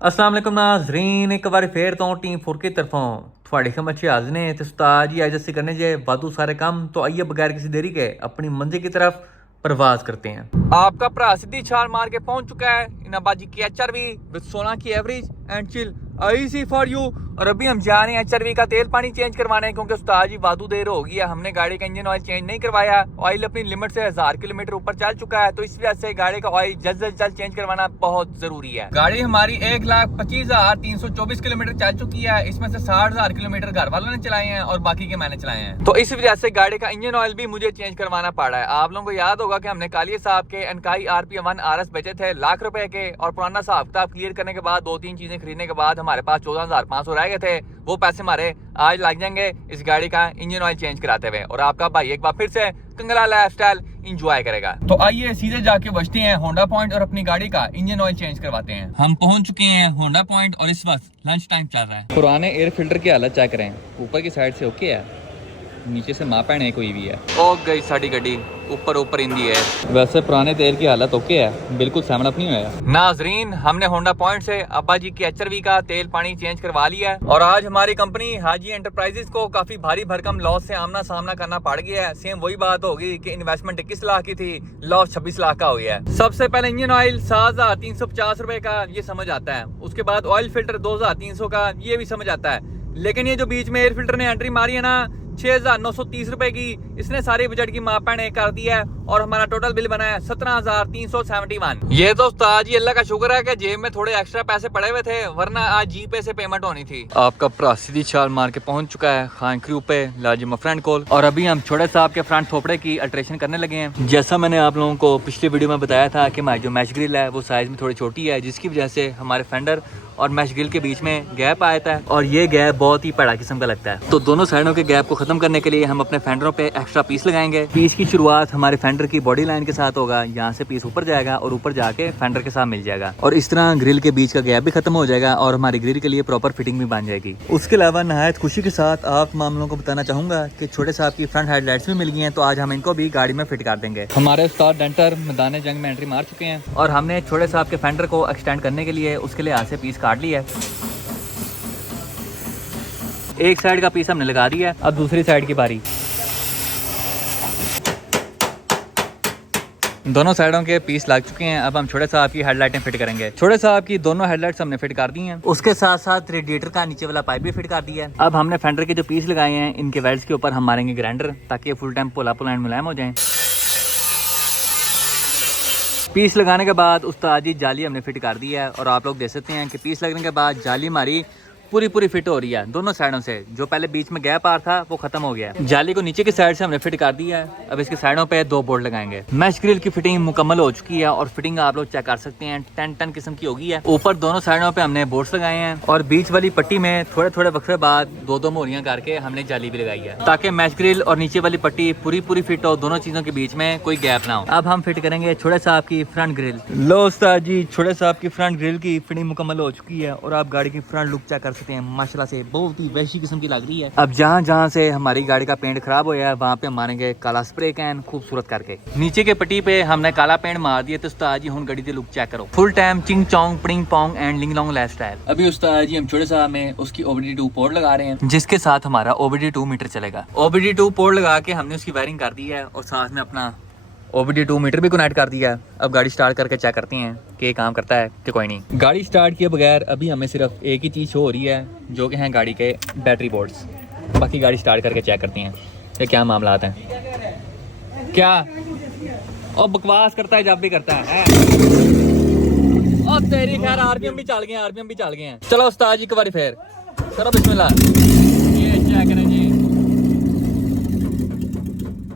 अस्सलाम वालेकुम नाज़रीन, एक बार फिर तो टीम 4 की तरफों थोड़ी खिदमत च हाज़िर ने ते उस्ताद जी अज असीं करने जे वाधू सारे काम। तो आइए बगैर किसी देरी के अपनी मंजिल की तरफ प्रवास करते हैं। आपका भरा सीधी छाल मार के पहुंच चुका है इनाबाजी की HRV विद 16 की average and chill easy for you. और अभी हम जा रहे हैं HRV का तेल पानी चेंज करवाने, क्योंकि उस्ताद जी वाधू देर हो गई है, हमने गाड़ी का इंजन ऑयल चेंज नहीं करवाया। ऑयल अपनी लिमिट से 1000 किलोमीटर ऊपर चल चुका है, तो इस वजह से गाड़ी का ऑयल जल्द से जल्द चेंज करवाना बहुत जरूरी है। गाड़ी हमारी 1,25,324 किलोमीटर चल चुकी है, इसमें से 60,000 किलोमीटर घर वालों ने चलाए हैं और बाकी के मैंने चलाए हैं। तो इस वजह से गाड़ी का इंजन ऑयल भी मुझे चेंज करवाना पड़ा है। आप लोगों को याद होगा कि हमने कालिया साहब के अनकाई RP1 RS बेचे थे लाख रुपए के, और पुराना हिसाब किताब क्लियर करने के बाद 2-3 चीजें खरीदने के बाद हमारे पास 14,500 रह गए थे। वो पैसे हमारे आज लग जाएंगे इस गाड़ी का इंजन ऑयल चेंज कराते हुए, और आपका भाई एक बार फिर से कंगला लाइफस्टाइल इंजॉय करेगा। तो आइए सीधे जाके बचते हैं होंडा पॉइंट और अपनी गाड़ी का इंजन ऑयल चेंज करवाते हैं। हम पहुंच चुके हैं होंडा पॉइंट और इस वक्त लंच टाइम चल रहा है। पुराने एयर फिल्टर की हालत चेक करें, ऊपर की साइड से ओके है, नीचे से माँ भैन कोई भी है। ओ गई साड़ी गड्डी ऊपर इंदी है। वैसे पुराने तेल की हालत ओके है, बिल्कुल 7 अप नहीं हुआ। नाजरीन, हमने होंडा पॉइंट से अब्बा जी की HRV का तेल पानी चेंज करवा लिया है, और आज हमारी कंपनी हाजी एंटरप्राइजेस को काफी भारी भरकम लॉस से आमना सामना करना पड़ गया है। सेम वही बात होगी कि इन्वेस्टमेंट 21 लाख की थी, लॉस 26 लाख का हो गया है। सबसे पहले इंजन ऑयल 7,350 रुपए का, ये समझ आता है। उसके बाद ऑयल फिल्टर 2,300 का, ये भी समझ आता है। लेकिन ये जो बीच में एयर फिल्टर ने एंट्री मारी है ना 6,930 रुपए की, इसने सारी बजट की मापा ने कर दिया है, और हमारा टोटल बिल बना है 17,371। ये तो उस्ताद जी अल्लाह का शुक्र है कि जेब में थोड़े एक्स्ट्रा पैसे पड़े हुए थे, वरना आज GPay से पेमेंट होनी थी। आपका भरा सीधी छाल मार के पहुंच चुका है खान क्रू पे लाजिमा फ्रंट कॉल, और अभी हम छोटे साहब के फ्रंट थोपड़े की अल्ट्रेशन करने लगे हैं। जैसा मैंने आप लोगों को पिछली वीडियो में बताया था कि हमारी जो मैश ग्रिल है वो साइज में थोड़ी छोटी है, जिसकी वजह से हमारे फेंडर और मैश ग्रिल के बीच में गैप आया था, और ये गैप बहुत ही बड़ा किस्म का लगता है। तो दोनों साइडों के गैप को खत्म करने के लिए हम अपने फेंडरों पे एक्स्ट्रा पीस लगाएंगे। पीस की शुरुआत हमारे फेंडर की बॉडी लाइन के साथ होगा, यहाँ से पीस ऊपर जाएगा और ऊपर जाके फेंडर के साथ मिल जाएगा, और इस तरह ग्रिल के बीच का गैप भी खत्म हो जाएगा और हमारी ग्रिल के लिए प्रॉपर फिटिंग भी बन जाएगी। उसके अलावा नहायत खुशी के साथ आप मामलों को बताना चाहूंगा कि छोटे साहब की फ्रंट हेडलाइट्स भी मिल गई हैं, तो आज हम इनको भी गाड़ी में फिट कर देंगे। हमारे उस्ताद डेंटर मैदान जंग में एंट्री मार चुके हैं, और हमने छोटे साहब के फेंडर को एक्सटेंड करने के लिए उसके लिए हाथ से पीस काट लिया है। एक साइड का पीस हमने लगा दिया है, अब दूसरी साइड की बारी। दोनों साइडों के पीस लग चुके हैं, अब हम छोटे साहब की हेडलाइटें फिट करेंगे। छोटे साहब की दोनों हेडलाइट्स हमने फिट कर दी हैं, उसके साथ साथ रेडिएटर का नीचे वाला पाइप भी फिट कर दिया है। अब हमने फेंडर के जो पीस लगाए हैं इनके वेल्ड्स के ऊपर हम मारेंगे ग्राइंडर, ताकि ये फुल टाइम पोला एंड मुलायम हो जाए। पीस लगाने के बाद उस्ताद जी जाली हमने फिट कर दी है, और आप लोग देख सकते हैं कि पीस लगने के बाद जाली हमारी पूरी फिट हो रही है दोनों साइडों से। जो पहले बीच में गैप आ रहा था वो खत्म हो गया है। जाली को नीचे की साइड से हमने फिट कर दिया है, अब इसके साइडों पे 2 बोर्ड लगाएंगे। मैश ग्रिल की फिटिंग मुकम्मल हो चुकी है, और फिटिंग आप लोग चेक कर सकते हैं 10 किस्म की होगी है। ऊपर दोनों साइडों पे हमने बोर्ड्स लगाए हैं, और बीच वाली पट्टी में थोड़े वक्फे बाद 2 मोहरियां करके हमने जाली भी लगाई है, ताकि मैश ग्रिल और नीचे वाली पट्टी पूरी फिट हो, दोनों चीजों के बीच में कोई गैप ना हो। अब हम फिट करेंगे छोटे साहब की फ्रंट ग्रिल। लो उस्ताद जी, छोटे साहब की फ्रंट ग्रिल की फिटिंग मुकम्मल हो चुकी है, और आप गाड़ी की फ्रंट लुक चेक कर सकते हैं, माशाल्लाह से बहुत ही वैसी किस्म की लग रही है। अब जहाँ से हमारी गाड़ी का पेंट खराब होया है वहाँ पे हम मारेंगे काला स्प्रे कैन खूबसूरत करके। नीचे के पट्टी पे हमने काला पेंट मार दिया, तो उस्ताद जी हुन गाड़ी की लुक चेक करो, full time ching chong ping pong and ling long lifestyle. अभी उस्ताद जी हम छोटे साहब में उसकी OBD2 पोर्ट लगा रहे हैं, जिसके साथ हमारा OBD2 मीटर चलेगा। OBD2 पोर्ट लगा के हमने उसकी वायरिंग कर दी है, और साथ में अपना OBD2 मीटर भी कनेक्ट कर दिया है। अब गाड़ी स्टार्ट करके चेक करते हैं कि काम करता है कि कोई नहीं। गाड़ी स्टार्ट किए बगैर अभी हमें सिर्फ एक ही चीज़ हो रही है, जो कि हैं गाड़ी के बैटरी बोर्ड्स। बाकी गाड़ी स्टार्ट करके चेक करते हैं कि क्या मामला हैं। क्या और बकवास करता है, जब भी करता है। और तेरी खैर RPM भी चल गए हैं। चलो उस्ताद जी एक बार फिर चलो बिस्मिल्लाह। ये चेक करें जी,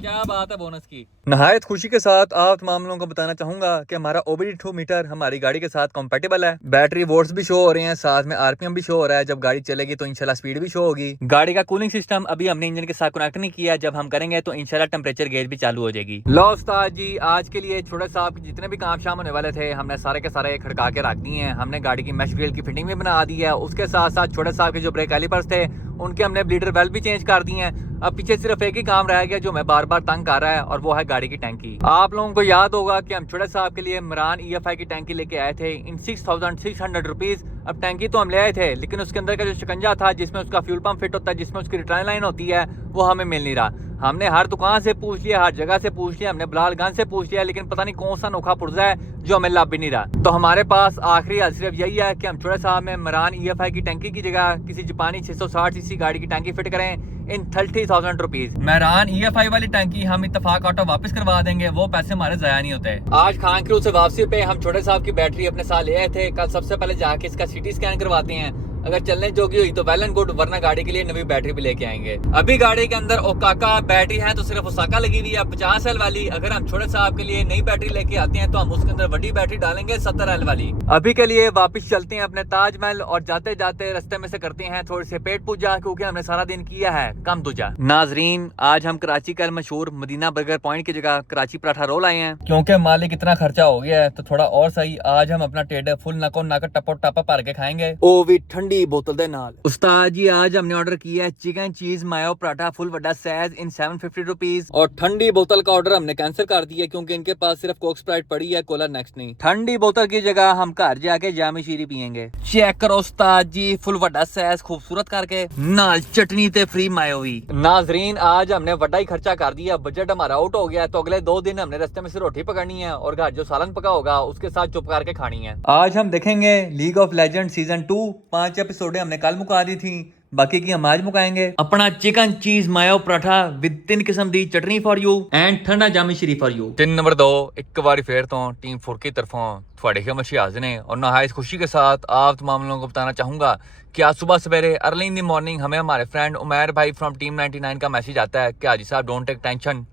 क्या बात है बोनस की। नहायत खुशी के साथ आप मामलों को बताना चाहूंगा कि हमारा OBD2 मीटर हमारी गाड़ी के साथ कंपैटिबल है। बैटरी वोल्ट्स भी शो हो रहे हैं, साथ में RPM भी शो हो रहा है। जब गाड़ी चलेगी तो इंशाल्लाह स्पीड भी शो होगी। गाड़ी का कूलिंग सिस्टम अभी हमने इंजन के साथ कनेक्ट नहीं किया, जब हम करेंगे तो इंशाल्लाह टेम्परेचर गेज भी चालू हो जाएगी। लो उस्ताद जी, आज के लिए छोटे साहब के जितने भी काम शाम होने वाले थे हमने सारे के सारे खड़का के रख दिए हैं। हमने गाड़ी की मैश ग्रिल की फिटिंग भी बना दी है, उसके साथ साथ छोटे साहब के जो ब्रेक कैलिपर्स थे उनके हमने ब्लीडर वेल्व भी चेंज कर दिए हैं। अब पीछे सिर्फ एक ही काम रह गया जो मैं बार बार तंग कर रहा है, और वो है गाड़ी की टैंकी। आप लोगों को याद होगा कि हम छोटे साहब के लिए मरान EFI की टैंकी लेके आए थे इन 6,600 रुपीज। अब टैंकी तो हम ले आए थे, लेकिन उसके अंदर का जो शिकंजा था जिसमें उसका फ्यूल पंप फिट होता है, जिसमें उसकी रिटर्न लाइन होती है, वो हमें मिल नहीं रहा। हमने हर दुकान से पूछ लिया, हर जगह से पूछ लिया, हमने बिलालगंज से पूछ लिया, लेकिन पता नहीं कौन सा नोखा पुर्जा है जो हमें लब भी नहीं रहा। तो हमारे पास आखिरी हल सिर्फ यही है कि हम चौड़े साहब में मरान EFI की टैंकी की जगह किसी जापानी 660cc गाड़ी की टैंकी फिट करें इन 30,000 रुपीज। मरान EFI वाली टैंकी हम इत्तेफाक ऑटो वापस करवा देंगे, वो पैसे हमारे जाया नहीं होते। आज खान क्रूज से वापसी पे हम चौड़े साहब की बैटरी अपने साथ ले आए थे। कल सबसे पहले जाके इसका CT स्कैन करवाते हैं, अगर चलने जोगी हुई तो वेल एंड गुड, वरना गाड़ी के लिए नवी बैटरी भी लेके आएंगे। अभी गाड़ी के अंदर ओकाका बैटरी है तो सिर्फ ओसाका लगी हुई है 50L वाली। अगर हम छोटे साहब के लिए नई बैटरी लेके आते हैं तो हम उसके अंदर बड़ी बैटरी डालेंगे 70L वाली। अभी के लिए वापस चलते हैं अपने ताजमहल और जाते जाते रास्ते में से करते हैं थोड़ी सी पेट पूजा, क्योंकि हमने सारा दिन किया है कम दूजा। नाजरीन, आज हम कराची का मशहूर मदीना बर्गर पॉइंट की जगह कराची पराठा रोल आए हैं, क्योंकि मालिक इतना खर्चा हो गया है तो थोड़ा और सही आज हम अपना टेढ़ फुल नको नक टपो टपा भर के खाएंगे, वो भी ठंडी बोतल दे नाल। उस्ताद जी, आज हमने ऑर्डर किया है चिकन चीज मायो पराठा फुल बड़ा साइज इन 750 रुपीज, और ठंडी बोतल का ऑर्डर हमने कैंसिल कर दिया क्योंकि इनके पास सिर्फ कोक स्प्राइट पड़ी है, कोला नेक्स्ट नहीं। ठंडी बोतल की जगह हम घर जाके जामी शीरी पियेंगे। चेक करो उस्ताद जी, फुल बड़ा साइज खूबसूरत करके, नाल चटनी ते फ्री मायो भी। नाजरीन, आज हमने बड़ा ही खर्चा कर दिया, बजट हमारा आउट हो गया, तो अगले 2 दिन हमने रास्ते में से रोटी पकड़नी है और घर जो सालन पका होगा उसके साथ चुप करके खानी है। आज हम देखेंगे लीग ऑफ लेजेंड सीजन 2, 5 एपिसोडें हमने कल मुका दी थी, बाकी की हम आज मुकाएंगे। अपना chicken cheese mayo paratha with 3 किस्म दी चटनी फॉर यू एंड ठंडा जामी शरी फॉर यू। 3 नंबर 2 एक बार फिर तो टीम 4 की तरफों थोड़े के मछी हाजिर हैं और नहायत खुशी के साथ आप तमाम लोगों को बताना चाहूंगा कि आज सुबह सवेरे अर्ली इन द मॉर्निंग हमें हमारे फ्रेंड उमैर भाई फ्रॉम टीम 99 का मैसेज आता है कि हाजी साहब don't take tension,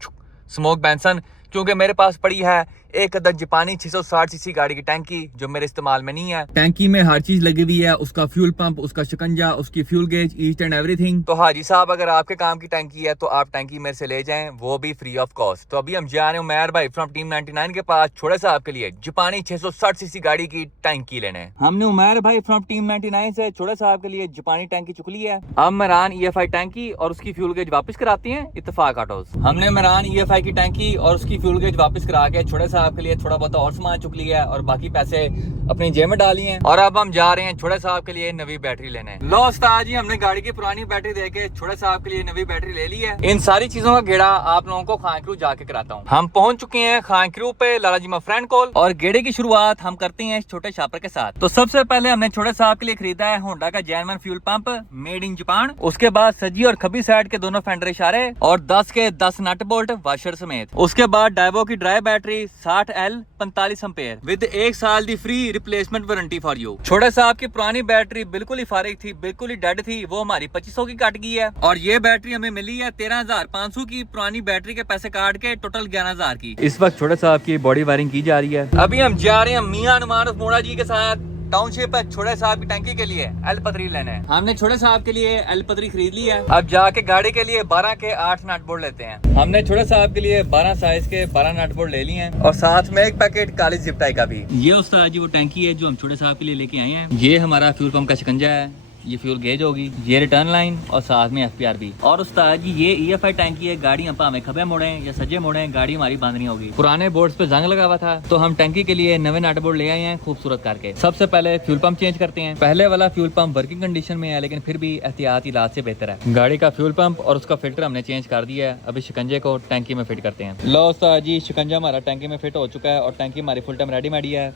smoke Benson, क्योंकि मेरे पास पड़ी है एक अदद जापानी 660cc गाड़ी की टैंकी जो मेरे इस्तेमाल में नहीं है। टैंकी में हर चीज लगी हुई है, उसका फ्यूल पंप, उसका शिकंजा, उसकी fuel gauge, each and everything. तो हाजी साहब, अगर आपके काम की टैंकी है तो आप टैंकी मेरे से ले जाएं, वो भी फ्री ऑफ कॉस्ट। तो अभी हम जा रहे हैं उमैर भाई फ्रॉम टीम 99 के पास छोड़े साहब के लिए जापानी 660cc गाड़ी की टैंकी लेने। हमने उमैर भाई फ्रॉम टीम 99 से छोड़े साहब के लिए जापानी टैंकी चुक ली है। अब मरान EFI टैंकी और उसकी फ्यूल गेज वापस कराती है इत्तेफाक ऑटोज। हमने मरान EFI की टैंकी और उसकी फ्यूल गेज वापस करा के छोड़े साहब के लिए थोड़ा बहुत और सामान चुक लिया है और बाकी पैसे अपनी जेब में डाली हैं, और अब हम जा रहे हैं छोड़े साहब के लिए नवी बैटरी लेने। लो उस्ताद जी, हमने गाड़ी की पुरानी बैटरी देके छोड़े साहब के लिए नवी बैटरी ले ली है। इन सारी चीजों का गेड़ा आप लोगों को खान क्रू जाके कराता हूँ। हम पहुंच चुके हैं खान क्रू पे लाला जी फ्रेंड कॉल, और गेड़े की शुरुआत हम करते हैं इस छोटे शापर के साथ। तो सबसे पहले हमने छोड़े साहब के लिए खरीदा है होंडा का genuine fuel pump made in Japan. उसके बाद सजी और खब्बी साइड के दोनों फेंडर इशारे और 10 के 10 नट बोल्ट वाशर समेत। उसके बाद डाइवो की dry battery 60L 45 ampere with 1 साल the free replacement warranty for you. छोटे साहब की पुरानी बैटरी बिल्कुल ही फारिग थी, बिल्कुल ही डेड थी, वो हमारी 2500 की कट गई है, और ये बैटरी हमें मिली है 13,500 की। पुरानी बैटरी के पैसे काट के टोटल 11,000 की। इस वक्त छोटे साहब की बॉडी वायरिंग की जा रही है। अभी हम जा रहे हैं मियां नुमान मोड़ा जी के साथ टाउनशिप है छोटे साहब की टैंकी के लिए एल पत्री लेने। हमने छोटे साहब के लिए एल पत्री खरीद ली है। अब जाके गाड़ी के लिए 12 के 8 नट बोल्ट लेते हैं। हमने छोटे साहब के लिए 12 साइज के 12 नट बोल्ट ले लिए हैं, और साथ में एक पैकेट काली जिप टाई का भी। ये उस्ताद जी वो टैंकी है जो हम छोटे साहब के लिए लेके आए हैं। ये हमारा फ्यूल पंप का शिकंजा है, ये फ्यूल गेज होगी, ये रिटर्न लाइन और साथ में FPR भी। और उस्ताद जी ये EFI टैंकी है, गाड़ी हम भावे खबे मोड़े या सज्जे मोड़े, गाड़ी हमारी बंद नहीं होगी। पुराने बोर्ड्स पे जंग लगा हुआ था तो हम टैंकी के लिए नवे नट बोर्ड ले आए हैं खूबसूरत करके। सबसे पहले फ्यूल पंप चेंज करते हैं। पहले वाला फ्यूल पंप वर्किंग कंडीशन में है, लेकिन फिर भी एहतियाती इलाज से बेहतर है। गाड़ी का फ्यूल पंप और उसका फिल्टर हमने चेंज कर दिया है। अभी शिकंजे को टैंकी में फिट करते हैं। लो उस्ताद जी, शिकंजा हमारा टैंकी में फिट हो चुका है और टैंकी हमारी फुल टाइम रेडी है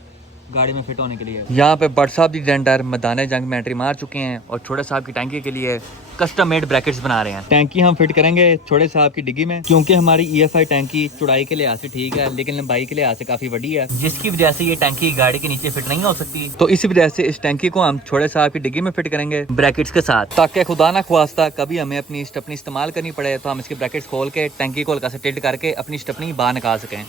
गाड़ी में फिट होने के लिए। यहाँ पे बट साहब दी डेंडर मैदान जंग में एंट्री मार चुके हैं और छोटे साहब की टैंकी के लिए कस्टम मेड ब्रैकेट्स बना रहे हैं। टैंकी हम फिट करेंगे छोटे साहब की डिग्गी में, क्योंकि हमारी EFI टैंकी चौड़ाई के लिहाज से ठीक है लेकिन लंबाई के लिहाज से काफी बड़ी है, जिसकी वजह से ये टैंकी गाड़ी के नीचे फिट नहीं हो सकती। तो इस वजह से इस टैंकी को हम छोटे साहब की डिग्गी में फिट करेंगे ब्रैकेट्स के साथ, ताकि खुदा ना ख्वास्ता कभी हमें अपनी स्टेपनी इस्तेमाल करनी पड़े तो हम इसके ब्रैकेट्स खोल के टैंकी को हल्का से टिल्ट करके अपनी स्टेपनी बाहर निकाल सकें।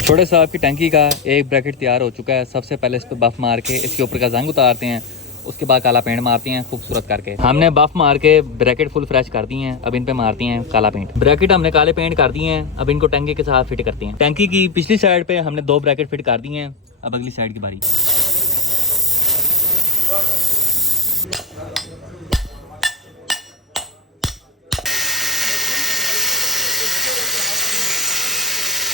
छोटे साहब की टैंकी का एक ब्रैकेट तैयार हो चुका है। सबसे पहले इस पर बफ मार के इसके ऊपर का जंग उतारते हैं, उसके बाद काला पेंट मारते हैं खूबसूरत करके। हमने बफ मार के ब्रैकेट फुल फ्रेश कर दी हैं, अब इन पे मारते हैं काला पेंट। ब्रैकेट हमने काले पेंट कर दिए हैं, अब इनको टैंकी के साथ फिट करते हैं। टैंकी की पिछली साइड पे हमने 2 ब्रैकेट फिट कर दिए हैं, अब अगली साइड की बारी।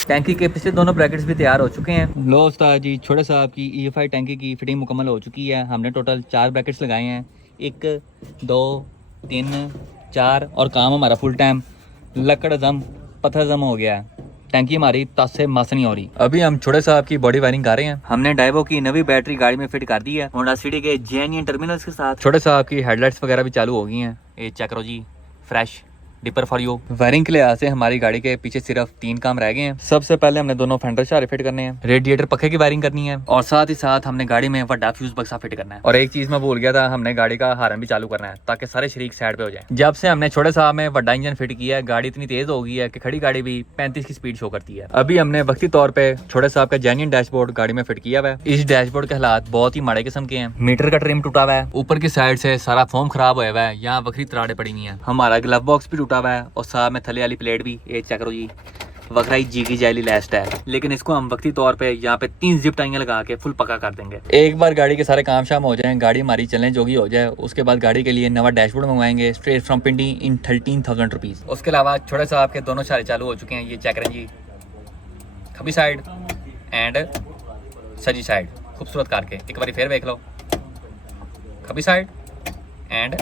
टैंकी के पिछले दोनों ब्रैकेट्स भी तैयार हो चुके हैं। लो उस्ताद जी, छोटे साहब की EFI टैंकी की फिटिंग मुकम्मल हो चुकी है। हमने टोटल 4 ब्रैकेट्स लगाए हैं, 1 2 3 4, और काम हमारा फुल टाइम लकड़ जम पत्थर जम हो गया है। टैंकी हमारी तस से मस नहीं हो रही। अभी हम छोटे साहब की बॉडी वायरिंग कर रहे हैं। हमने डाइवो की नवी बैटरी गाड़ी में फिट कर दी है होंडा सिटी के जेन्युइन टर्मिनल्स के साथ। छोटे साहब की हेडलाइट्स वगैरह भी चालू हो गई हैं। ये चेक करो जी, fresh dipper for you. Wiring के लिहाज से हमारी गाड़ी के पीछे सिर्फ 3 काम रह गए हैं। सबसे पहले हमने दोनों फेंडर चारे फिट करने हैं, रेडिएटर पक्के की वायरिंग करनी है, और साथ ही साथ हमने गाड़ी में बड़ा फ्यूज बक्सा फिट करना है। और एक चीज मैं भूल गया था, हमने गाड़ी का हारन भी चालू करना है ताकि सारे शरीक साइड पे हो जाए। जब से हमने छोटे साहब में बड़ा इंजन फिट किया है, गाड़ी इतनी तेज हो गई है कि खड़ी गाड़ी भी 35 की स्पीड शो करती है। अभी हमने वक्ती तौर पर छोटे साहब का जेन्युइन डैशबोर्ड गाड़ी में फिट किया हुआ है। इस डैशबोर्ड के हालात बहुत ही माड़े किस्म के हैं। मीटर का ट्रिम टूटा हुआ है, ऊपर की साइड से सारा फोम खराब हुआ है, यहाँ वक्री तराड़े पड़ी हुई है। हमारा ग्लव बॉक्स भी टूटा हुआ है, और साथ में थले वाली प्लेट भी, ये चेक करो जी, वखरा ही जीगी जैली लेस्ट है। लेकिन इसको हम वक्ती तौर पे यहाँ पे 3 जिप टाइयां लगा के फुल पक्का कर देंगे। एक बार गाड़ी के सारे काम शाम हो जाएं, गाड़ी हमारी चलने जोगी हो जाए, उसके बाद गाड़ी के लिए नवा डैशबोर्ड मंगवाएंगे straight from Pindi in 13,000 rupees. उसके अलावा छोटे साहब के दोनों सारे चालू हो चुके हैं। ये चेक करें जी, खबी साइड एंड सजी साइड खूबसूरत करके एक बार फिर देख लो, खबी साइड एंड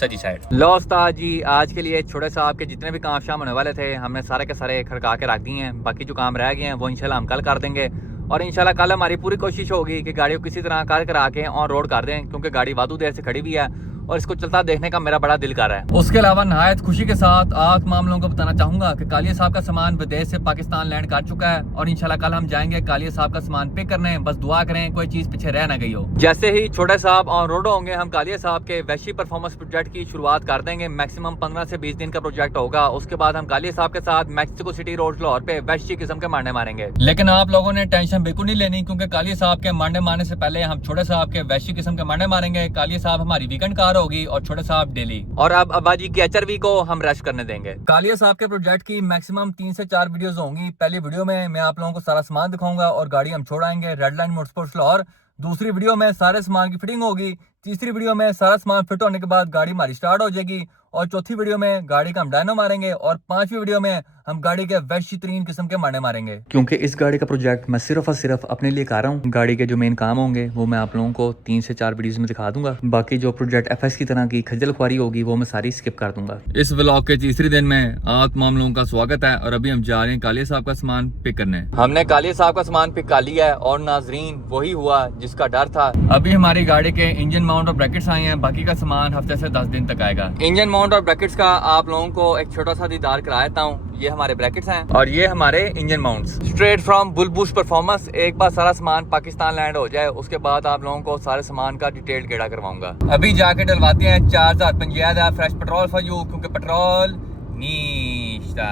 सजी साइड। लो उस्ताद जी, आज के लिए छोटे साहब के जितने भी काम शाम होने वाले थे हमने सारे के सारे खड़का के रख दिए हैं। बाकी जो काम रह गए हैं वो इंशाल्लाह हम कल कर देंगे, और इंशाल्लाह कल हमारी पूरी कोशिश होगी कि गाड़ी को किसी तरह कार करा के ऑन रोड कर दें, क्योंकि गाड़ी वादू देर से खड़ी हुई है और इसको चलता देखने का मेरा बड़ा दिल कर रहा है। उसके अलावा नहायत खुशी के साथ आप मामलों को बताना चाहूंगा कि कालिया साहब का सामान विदेश से पाकिस्तान लैंड कर चुका है, और इंशाल्लाह कल हम जाएंगे कालिया साहब का सामान पिक करने। बस दुआ करें कोई चीज पीछे रह ना गई हो। जैसे ही छोटे साहब ऑन रोड होंगे, हम कालिया साहब के वैशी परफॉर्मेंस प्रोजेक्ट की शुरुआत कर देंगे। मैक्सिमम 15 से 20 दिन का प्रोजेक्ट होगा। उसके बाद हम कालिया साहब के साथ मैक्सिको सिटी रोड लाहौर पे वैशी किस्म के मारने मारेंगे। लेकिन आप लोगों ने टेंशन बिल्कुल नहीं लेनी, क्योंकि कालिया साहब के मारने मारने से पहले हम छोटे साहब के वैशी किस्म के मारने मारेंगे। कालिया साहब हमारी वीकेंड कार होगी और छोटे साहब डेली, और अब अब्बा जी की HRV को हम रेस्ट करने देंगे। कालिया साहब के प्रोजेक्ट की मैक्सिमम 3 से 4 वीडियोस होंगी। पहली वीडियो में मैं आप लोगों को सारा सामान दिखाऊंगा और गाड़ी हम छोड़ आएंगे रेड लाइन मोटरस्पोर्ट्स लाहौर। दूसरी वीडियो में सारे सामान की फिटिंग होगी। तीसरी वीडियो में सारा सामान फिट होने के बाद गाड़ी हमारी स्टार्ट हो जाएगी, और चौथी वीडियो में गाड़ी का हम डायनो मारेंगे, और 5वीं वीडियो में हम गाड़ी के वैशी तरीन किस्म के मारने मारेंगे। क्योंकि इस गाड़ी का प्रोजेक्ट मैं सिर्फ और सिर्फ अपने लिए कर रहा हूँ। गाड़ी के जो मेन काम होंगे वो मैं आप लोगों को 3 से 4 वीडियोस में दिखा दूंगा। बाकी जो प्रोजेक्ट FS की तरह की खज्जल ख्वारी होगी वो मैं सारी स्किप कर दूंगा। इस व्लॉग के तीसरे दिन में आप माम लोगों का स्वागत है, और अभी हम जा रहे हैं कालिया साहब का सामान पिक करने। हमने कालिया साहब का सामान पिक कर लिया है, और नाजरीन वही हुआ जिसका डर था। अभी हमारी गाड़ी के इंजन माउंट और ब्रैकेट्स आए हैं, बाकी का सामान हफ्ते से 10 दिन तक आएगा। इंजन माउंट और ब्रैकेट्स का आप लोगों को एक छोटा सा दीदार करा देता हूँ। ये हमारे ब्रैकेट्स हैं और ये हमारे इंजन माउंट्स स्ट्रेट फ्रॉम बुलबुश परफॉर्मेंस। एक बार सारा सामान पाकिस्तान लैंड हो जाए, उसके बाद आप लोगों को सारे सामान का डिटेल गेड़ा करवाऊंगा। अभी जाके डलवाते हैं 4050 फ्रेश पेट्रोल फॉर यू, क्योंकि पेट्रोल नीश्ता।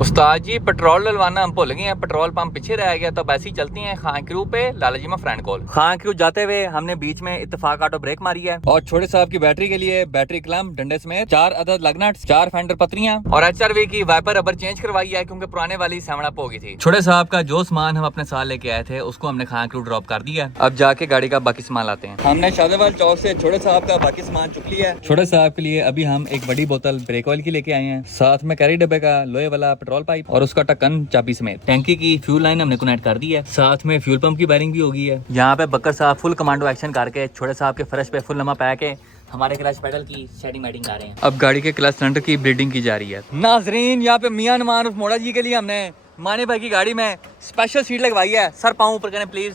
उस्ताद जी पेट्रोल डलवाना हम भूल गए हैं, पेट्रोल पंप पीछे रह गया, तो वैसे ही चलती हैं खान क्रू पे लाला जी में फ्रेंड कॉल। खान क्रू जाते हुए हमने बीच में इत्तेफाक ऑटो ब्रेक मारी है, और छोटे साहब की बैटरी के लिए बैटरी क्लम डंडे समेत 4 अदद लग नट्स, 4 फेंडर पत्रियां, और HRV की वाइपर रबर चेंज करवाई है, क्योंकि पुराने वाली सेवनअप हो गई थी। छोटे साहब का जो सामान हम अपने साथ लेके आए थे उसको हमने खान क्रू ड्रॉप कर दिया। अब जाके गाड़ी का बाकी सामान लाते हैं। हमने शाहजवाल चौक से छोटे साहब का बाकी सामान चुक लिया है। छोटे साहब के लिए अभी हम एक बड़ी बोतल ब्रेक ऑयल की लेके आए हैं, साथ में कैरी डब्बे का लोहे वाला पेट्रोल पाइप और उसका ढक्कन चाबी समेत। टैंकी की फ्यूल लाइन हमने कनेक्ट कर दी है, साथ में फ्यूल पंप की वायरिंग भी हो गई है। यहाँ पे बकर साहब फुल कमांडो एक्शन करके छोटे साहब के फर्श पे फुल नमा पा के हमारे क्लच पेडल की सेटिंग मैटिंग कर रहे हैं। अब गाड़ी के क्लच सिलेंडर की ब्लीडिंग की जा रही है। नाजरीन यहाँ पे मियां नमान मोड़ा जी के लिए हमने माने भाई की गाड़ी में स्पेशल सीट लगवाई है। सर पाँव ऊपर करें प्लीज,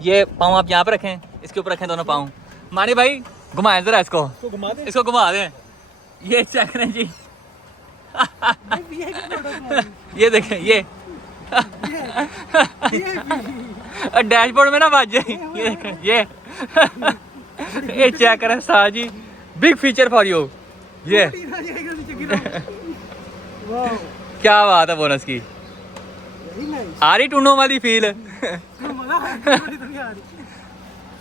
ये पाँव आप यहाँ पे रखें, इसके ऊपर रखें दोनों पाँव। माने भाई घुमाएं जरा इसको घुमा दें। ये चेक करें जी ये देखें, ये डैशबोर्ड में ना बाज जाए। ये देखें, ये चेक करें साह जी, बिग फीचर फॉर यू। ये क्या बात है बोनस की, आ रही टूनों वाली फील।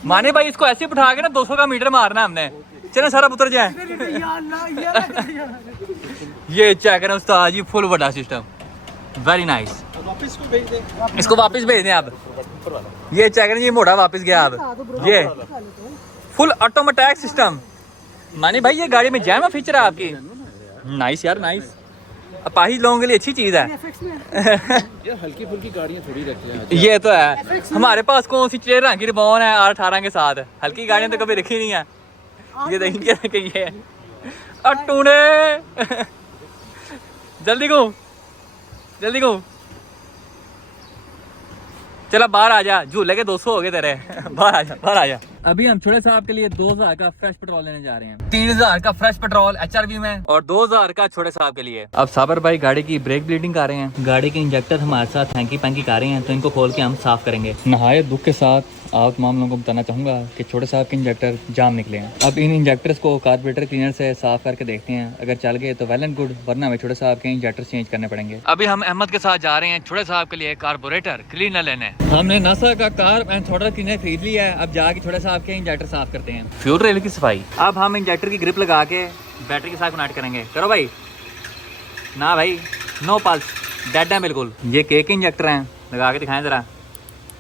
माने भाई इसको ऐसे बिठा के ना 200 का मीटर मारना हमने, चलो सारा उतर जाए। ये चेक करें उस्ताद जी, फुल बड़ा सिस्टम, वेरी नाइस। इसको वापस भेज दें आप। ये चेक करें, ये मोटा वापस गया अब। ये फुल ऑटोमेटिक सिस्टम। मानी भाई ये गाड़ी में जैम फीचर है आपकी, नाइस यार नाइस। अपाहिज लोगों के लिए अच्छी चीज़ है। ये हल्की फुल्की गाड़ियाँ थोड़ी रखते हैं। ये तो है, हमारे पास कौन सी 13 की रिबॉन है R18 के साथ, हल्की गाड़ियाँ तो कभी रखी नहीं है। ये देखेंगे कि ये अटूने जल्दी घूम, जल्दी घूम, चला बाहर आ जा, झूले के 200 हो गए तेरे। बाहर आ जा, बाहर आ जा। अभी हम छोटे साहब के लिए 2000 का फ्रेश पेट्रोल लेने जा रहे हैं। 3000 का फ्रेश पेट्रोल HRV में और 2000 का छोटे साहब के लिए। अब साबर भाई गाड़ी की ब्रेक ब्लीडिंग कर रहे हैं, गाड़ी के इंजेक्टर हमारे साथ हैंकी पैंकी कर रहे हैं, तो इनको खोल के हम साफ करेंगे। नहाए दुख के साथ आप तमाम लोगों को बताना चाहूँगा कि छोटे साहब के इंजेक्टर जाम निकले हैं। अब इन इंजेक्टर्स को कार्बोरेटर क्लीनर से साफ करके देखते हैं, अगर चल गए तो वेल एंड गुड, वरना हमें छोटे साहब के इंजेक्टर चेंज करने पड़ेंगे। अभी हम अहमद के साथ जा रहे हैं छोटे साहब के लिए कार्बोरेटर क्लीनर लेने। हमने नासा का कार एंड थ्रॉटल क्लीनर खरीद लिया है, अब जाके छोटे साहब के इंजेक्टर साफ करते हैं। फ्यूल रेल की सफाई। अब हम इंजेक्टर की ग्रिप लगा के बैटरी के साथ कनेक्ट करेंगे। करो भाई, ना भाई, नो पल्स, डेड है बिल्कुल। ये के इंजेक्टर हैं, लगा के दिखाएं जरा।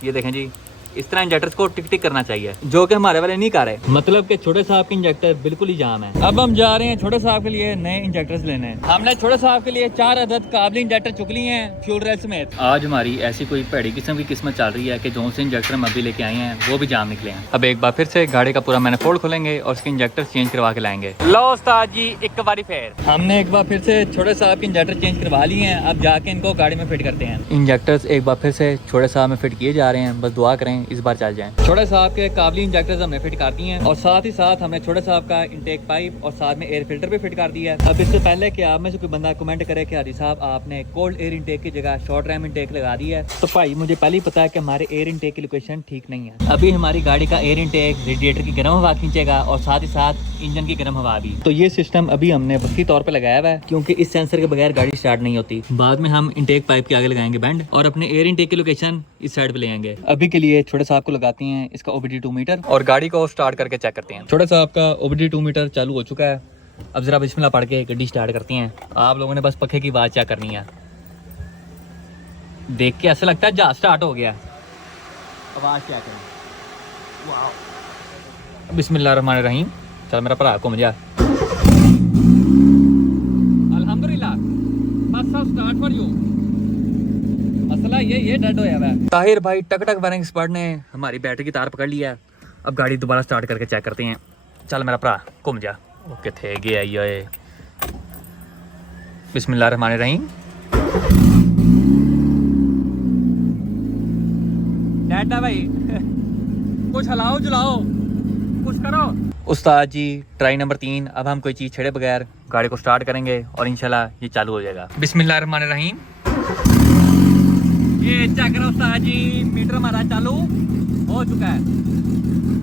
ये देखें जी, इस तरह इंजेक्टर्स को टिक टिक करना चाहिए, जो कि हमारे वाले नहीं कर रहे। मतलब कि छोटे साहब के इंजेक्टर बिल्कुल ही जाम है। अब हम जा रहे हैं छोटे साहब के लिए नए इंजेक्टर्स लेने। हमने छोटे साहब के लिए 4 अदद काबली इंजेक्टर चुक लिए हैं फ्यूल रेल समेत। आज हमारी ऐसी कोई भैड़ी किस्म की किस्मत चल रही है कि जो से इंजेक्टर हम अभी लेके आए हैं वो भी जाम निकले हैं। अब एक बार फिर से गाड़ी का पूरा मैनिफोल्ड खोलेंगे और उसके इंजेक्टर चेंज करवा के लाएंगे। लो उस्ताद जी, एक बारी फिर हमने एक बार फिर से छोटे साहब के इंजेक्टर चेंज करवा लिए हैं। अब जाके इनको गाड़ी में फिट करते हैं। इंजेक्टर्स एक बार फिर से छोटे साहब में फिट किए जा रहे हैं, बस दुआ करें इस बार चल जाए। छोटे साहब के काबली इंजेक्टर्स हमने फिट कर दिए हैं और साथ ही साथ हमने छोटे साहब का इंटेक पाइप और साथ में एयर फिल्टर भी फिट कर दिया है। अब इससे पहले कि आप में से कोई बंदा कमेंट करे कि हाजी साहब आपने कोल्ड एयर इंटेक की जगह शॉर्ट रैम इंटेक लगा दी है, तो भाई मुझे पहले ही पता है कि हमारे एयर इंटेक की लोकेशन ठीक नहीं है। अभी हमारी गाड़ी का एयर इंटेक रेडिएटर की गर्म हवा खींचेगा और साथ ही साथ इंजन की गर्म हवा भी। तो ये सिस्टम अभी हमने वक्ती तौर पर लगाया हुआ है, क्योंकि इस सेंसर के बगैर गाड़ी स्टार्ट नहीं होती। बाद में हम इंटेक पाइप के आगे लगाएंगे बैंड और अपने एयर इंटेक की लोकेशन इस साइड पे ले आएंगे। अभी के लिए छोटे साहब को लगाते हैं इसका OBD2 मीटर और गाड़ी को स्टार्ट करके चेक करते हैं। छोटे साहब का OBD2 मीटर चालू हो चुका है। अब जरा बिस्मिल्लाह पढ़ के गाड़ी स्टार्ट करते हैं। आप लोगों ने बस पखे की आवाज़ चेक करनी है। देख के ऐसा लगता है जहाज स्टार्ट हो गया। आवाज़ चेक करें। वाह, बिस्मिल्लाहिर्रहमानिर्रहीम। चल मेरा भरा घूम जा। अल्हम्दुलिल्लाह, बस सब स्टार्ट फॉर यू। मसला ये डेड होया है। ताहिर भाई टक टक वायरिंग एक्सपर्ट ने हमारी बैटरी की तार पकड़ लिया है। अब गाड़ी दोबारा स्टार्ट करके चेक करते हैं। चल मेरा भरा घूम जा। ओके थे गया ये। बिस्मिल्लाहिर्रहमानिर्रहीम। डेड है भाई। कुछ हलाओ जुलाओ, कुछ करो। उस्ताद जी, ट्राई नंबर 3। अब हम कोई चीज़ छेड़े बगैर गाड़ी को स्टार्ट करेंगे और इंशाल्लाह ये चालू हो जाएगा। बिस्मिल्लाहिर्रहमानिर्रहीम। ये चेक करो उस्ताद जी, मीटर हमारा चालू हो चुका है।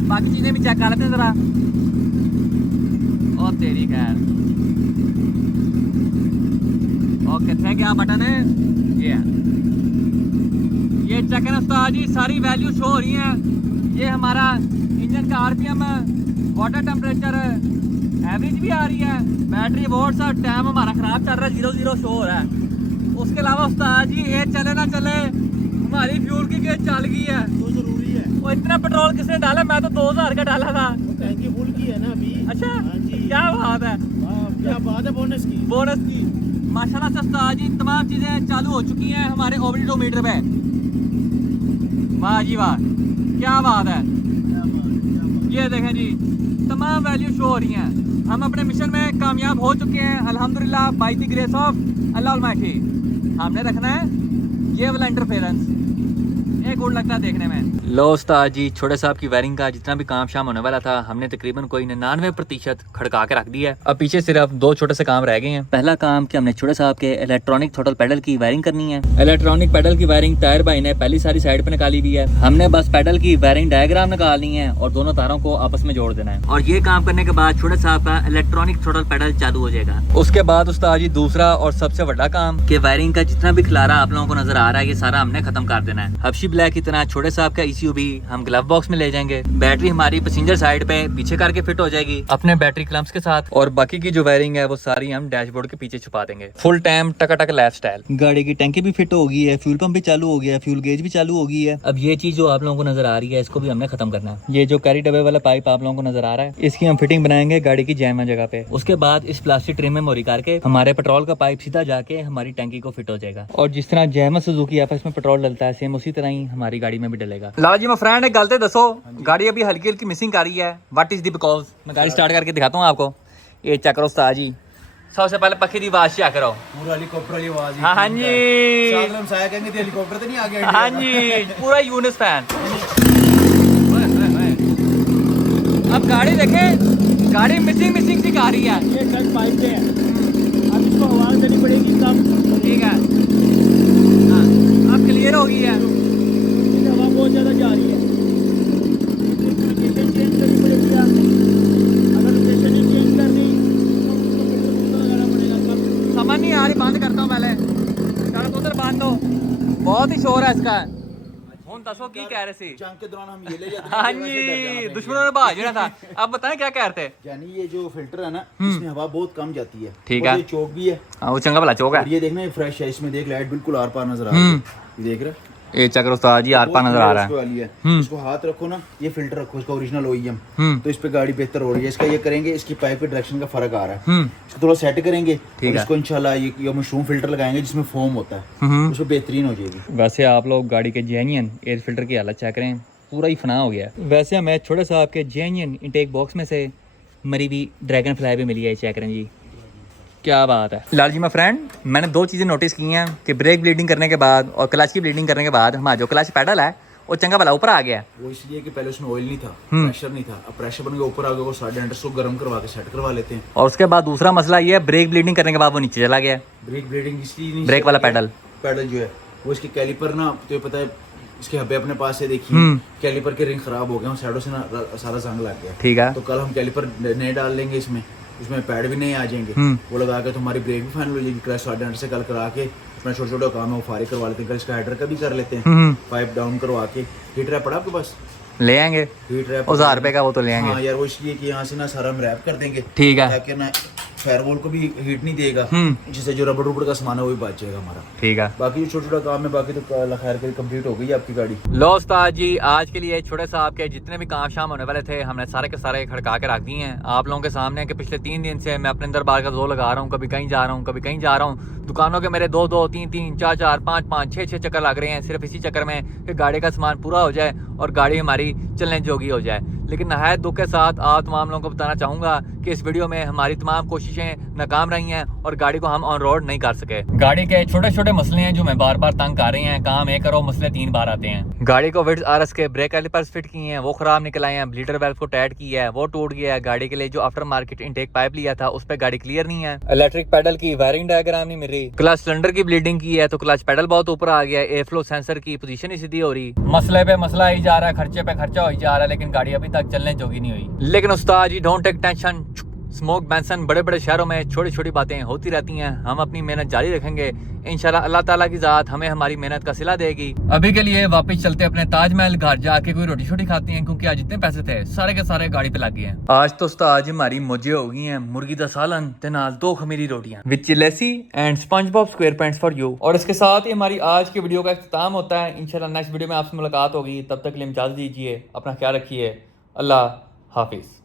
बाकी चीजें भी चेक कर लेते हैं जरा। और तेरी खैर। ओके थे क्या बटन है ये चेक करें उस्ताद जी, सारी वैल्यू शो हो रही है। ये हमारा इंजन का RPM, वाटर टेम्परेचर, एवरेज भी आ रही है। बैटरी वोल्ट्स और टाइम हमारा खराब चल रहा है, 0 शो हो रहा है। उसके अलावा उस्ताद जी ये चले ना चले, हमारी फ्यूल की गेज चल गई है। तो जरूरी है। वो इतना पेट्रोल किसने डाला? मैं तो 2000 का डाला था। टैंकी फुल की है ना अभी। अच्छा, क्या बात है, क्या बात है। बोनस की माशाल्लाह से उस्ताद जी तमाम चीजें चालू हो चुकी हैं हमारे OBD2 मीटर पे। वाह जी वाह, क्या बात है। ये देखें जी, तमाम वैल्यू शो हो रही हैं। हम अपने मिशन में कामयाब हो चुके हैं अल्हम्दुलिल्लाह, by the grace of Allah Almighty. हमने रखना है ये वाला इंटरफेरेंस, ये गुड लगता है देखने में। लो उस्ताद जी, छोटे साहब की वायरिंग का जितना भी काम शाम होने वाला था हमने तकरीबन कोई 99% खड़का के रख दिया है। अब पीछे सिर्फ 2 छोटे से काम रह गए हैं। पहला काम कि हमने छोटे साहब के इलेक्ट्रॉनिक थ्रॉटल पेडल की वायरिंग करनी है। इलेक्ट्रॉनिक पेडल की वायरिंग ताहिर भाई ने पहली सारी साइड पे निकाली हुई है। हमने बस पेडल की वायरिंग डायग्राम निकालनी है और दोनों तारों को आपस में जोड़ देना है। और ये काम करने के बाद छोटे साहब का इलेक्ट्रॉनिक थ्रॉटल पेडल चालू हो जाएगा। उसके बाद उस्ताद जी दूसरा और सबसे बड़ा काम कि वायरिंग का जितना भी खिलारा आप लोगों को नजर आ रहा है ये सारा हमने खत्म कर देना है। हबशी ब्लैक की तरह छोटे साहब का ECU भी हम ग्लव बॉक्स में ले जाएंगे। बैटरी हमारी पैसेंजर साइड पे पीछे करके फिट हो जाएगी अपने बैटरी क्लम्प्स के साथ, और बाकी की जो वायरिंग है वो सारी हम डैशबोर्ड के पीछे छुपा देंगे। फुल टाइम टकाटक लाइफस्टाइल। गाड़ी की टैंकी भी फिट हो गई है, फ्यूल पंप भी चालू हो गया है, फ्यूल गेज भी चालू हो गई है। अब ये चीज जो आप लोगों को नजर आ रही है इसको भी हमने खत्म करना है। ये जो कैरी डब्बे वाला पाइप आप लोगों को नजर आ रहा है इसकी हम फिटिंग बनाएंगे गाड़ी की जैम जगह पे। उसके बाद इस प्लास्टिक ट्रिम में मोरी करके हमारे पेट्रोल का पाइप सीधा जाके हमारी टैंकी को फिट हो जाएगा। और जिस तरह जैम सुजुकी एफएस में पेट्रोल डलता है सेम उसी तरह ही हमारी गाड़ी में भी डलेगा। लाला जी मैं फ्रेंड एक गलते दसो, गाड़ी अभी हल्की हल्की मिसिंग कर रही है, व्हाट इज द बिकॉज? मैं गाड़ी स्टार्ट करके दिखाता हूँ आपको। ये चेक करो उस्ताद जी, सबसे पहले पखी की आवाज चेक करो। पूरा हेलीकॉप्टर वाली आवाज। हाँ जी, सागरम साया कहेंगे तो हेलीकॉप्टर तो नहीं आ गया। हाँ जी, पूरा यूनिस फैन। अब गाड़ी देखें, गाड़ी मिसिंग सी आ रही है। ये ट्रक पाइप से है, अब इसको हवा देनी पड़ेगी तब ठीक है। हाँ, अब क्लियर हो गई है। हवा बहुत ज्यादा जा रही है। लोकेशन चेंज करनी पड़ेगी यार। अगर लोकेशन ही चेंज करनी तो उसको लगाना पड़ेगा। समझ नहीं आ रही, बंद करता हूँ पहले। चलो तो उधर बंद हो, बहुत ही शोर है इसका। ਹੁਣ ਦੱਸੋ ਕੀ ਕਹਿ ਰਹੇ ਸੀ? जंग के दौरान हम ये ले जाते हाँ जी, दुश्मनों ने भाग जाना था। अब बताएं क्या कह रहे थे? यानी ये जो फिल्टर है ना इसमें हवा बहुत कम जाती है। ठीक और है। ये चौक भी है। हाँ, वो चंगा भला चौक है। और ये देखना ये फ्रेश है, इसमें देख लाइट बिल्कुल आर पार नजर आ रही है। ये देख रहा है? ये चक्कर उस्ताद जी आर पार नजर आ रहा है। वाली है। इसको हाथ रखो ना, ये फिल्टर रखो इसका ओरिजिनल OEM, तो इस पे गाड़ी बेहतर हो रही है। इसका ये करेंगे, इसकी पाइप के डायरेक्शन का फर्क आ रहा है, इसको थोड़ा सेट करेंगे। और इसको इंशाल्लाह ये मशरूम फिल्टर लगाएंगे जिसमें फोम होता है, उसमें बेहतरीन हो जाएगी। वैसे आप लोग गाड़ी के जेन्युइन एयर फिल्टर की हालत चेक करें, पूरा ही फना हो गया। वैसे हमें छोटे साहब के जेन्युइन इनटेक बॉक्स में से मरी हुई ड्रैगन फ्लाई भी मिली है, चेक करें जी, क्या बात है। लाल जी मैं फ्रेंड, मैंने दो चीज़ें नोटिस की हैं कि ब्रेक ब्लीडिंग करने के बाद और क्लच की ब्लीडिंग करने के बाद हमारा जो क्लच पैडल है वो चंगा भला ऊपर आ गया। वो इसलिए कि पहले उसमें ऑयल नहीं था, प्रेशर नहीं था। अब प्रेशर बन के ऊपर आ गया, वो 850 को गर्म करवा के सेट करवा लेते हैं। और उसके बाद दूसरा मसला ये है, ब्रेक ब्लीडिंग करने के बाद वो नीचे चला गया। ब्रेक ब्लीडिंग इसलिए नहीं, ब्रेक वाला पैडल जो है वो इसके कैलिपर ना, तो पता है इसके हब्बे अपने पास से देखिए, कैलिपर के रिंग खराब हो गए, साइडों से ना सारा जंग लग गया। ठीक है, तो कल हम कैलिपर नए डाल लेंगे, इसमें पैड भी नहीं आ जाएंगे। वो लगा के तुम्हारी ब्रेक भी फाइनल हो जाएगी। क्लच 850 से कल करा के अपना छोटे छोटे काम है वो फारिग करवा लेते हैं। कल इसका हेडर का भी कर लेते हैं, पाइप डाउन करवा के। हीट रैप पड़ा आपके पास? ले आएंगे, हीट रैप 1000 रुपए का वो तो ले आएंगे। हाँ यार, वो इसलिए कि यहाँ से ना सारा हम रैप कर देंगे, ठीक है, ताकि ना फायरवॉल को भी हीट नहीं देगा, जिससे जो रबड़ रुबड़ का सामान है वो भी बच जाएगा हमारा। ठीक है, बाकी जो छोटा छोटा काम है बाकी तो खैर कर कंप्लीट हो गई आपकी गाड़ी। लो उस्ताद जी, आज के लिए छोटे साहब के जितने भी काम शाम होने वाले थे हमने सारे के सारे खड़का के रख दिए हैं आप लोगों के सामने। कि पिछले 3 दिन से मैं अपने अंदर बार का जोर लगा रहा हूँ, कभी कहीं जा रहा हूँ, कभी कहीं जा रहा हूँ। दुकानों के मेरे 2-2, 3-3, 4-4, 5-5, 6-6 चक्कर लग रहे हैं सिर्फ इसी चक्कर में कि गाड़ी का सामान पूरा हो जाए और गाड़ी हमारी चलने जोगी हो जाए। लेकिन नहायत दुख के साथ आप तमाम लोगों को बताना चाहूँगा कि इस वीडियो में हमारी तमाम कोशिशें नाकाम रही हैं और गाड़ी को हम ऑन रोड नहीं कर सके। गाड़ी के छोटे छोटे मसले हैं जो मैं बार बार तंग कर रहे हैं, काम एक करो मसले 3 बार आते हैं। गाड़ी को विड्स RS के ब्रेक कैलिपर्स फिट किए हैं, वो खराब निकल आए हैं। ब्लीडर वेल्व को टाइट किया है, वो टूट गया है। गाड़ी के लिए जो आफ्टर मार्केट इनटेक पाइप लिया था उस पर गाड़ी क्लियर नहीं है। इलेक्ट्रिक पैडल की वायरिंग डायग्राम नहीं मिल रही। क्लच सिलेंडर की ब्लीडिंग की है तो क्लच पैडल बहुत ऊपर आ गया है। एयर फ्लो सेंसर की पोजीशन ही सीधी हो रही। मसले पे मसला ही जा रहा है, खर्चे पे खर्चा हो ही जा रहा है, लेकिन गाड़ी अभी तक चलने जोगी नहीं हुई। लेकिन उस्ताद जी don't take tension, smoke Benson बड़े बड़े शहरों में छोटी छोटी बातें होती रहती हैं। हम अपनी मेहनत जारी रखेंगे, इंशाल्लाह अल्लाह ताला की ज़ात हमें हमारी मेहनत का सिला देगी। अभी के लिए वापस चलते अपने ताजमहल घर जाके कोई रोटी छोटी खाती हैं, क्योंकि आज जितने पैसे थे सारे के सारे गाड़ी पे लग गए हैं। आज तो उस्ताद हमारी मौजे हो गई हैं, मुर्गी दा सालन ते नाल 2 खमीरी रोटियां विद चिलेसी and SpongeBob SquarePants for you. और इसके साथ ही हमारी आज की वीडियो का इख्तिताम होता है। इंशाल्लाह नेक्स्ट वीडियो में आपसे मुलाकात होगी, तब तक के लिए इजाज़त दीजिए, अपना ख्याल रखिए, अल्लाह हाफिज़।